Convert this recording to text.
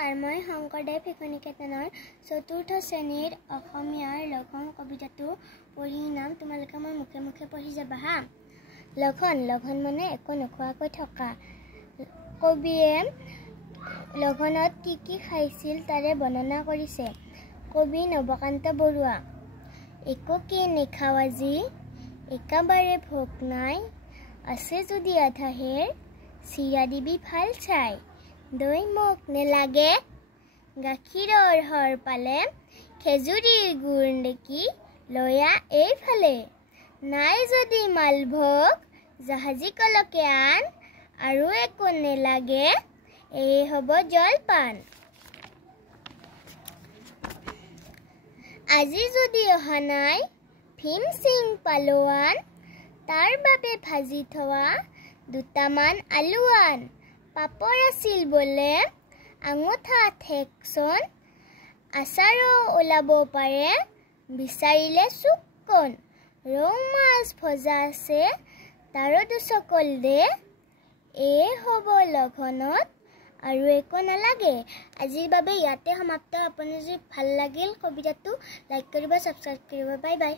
নমস্কাৰ, মই শংকৰদেৱ শিশু নিকেতনৰ ৪ৰ্থ শ্ৰেণীৰ অসমীয়াৰ লঘন কবিতাটো পঢ়ি নাম তোমালোকে মই মুখে মুখে পঢ়ি যাবা হা। লঘন মানে একো নোখোৱাকৈ থকা। কবিয়ে লঘনত কি খাইছিল তাৰে বৰ্ণনা কৰিছে। কবি নৱকান্ত বৰুৱা। একো কি নেখাও আজি, একেবাৰে ভোক নাই, আছে যদি আধাহেৰ, চিৰা দিবি ভাল চাই। দৈ মোক নেলাগে, গাখীৰৰ সৰ পালে, খেজুৰীৰ গুৰ দেখি লয়া এইফালে। নাই যদি মালভোগ, জাহাজী কলকে আন, আৰু একো নেলাগে, এই হ'ব জলপান। আজি যদি অহা নাই ভীম সিং পালোৱান, তাৰ বাবে ভাজি থোৱা দুটামান আলুৱান। পাপৰ আছিল বোলে আঙুঠা ঠেকচোন, আচাৰো ওলাব পাৰে বিচাৰিলে চুকন। ৰৌ মাছ ভজা আছে তাৰো দুচকল দে, এই হ'ব লঘনত আৰু একো নালাগে। আজিৰ বাবে ইয়াতে সমাপ্ত। আপুনি যদি ভাল লাগিল কবিতাটো লাইক কৰিব, ছাবস্ক্ৰাইব কৰিব। Bye bye.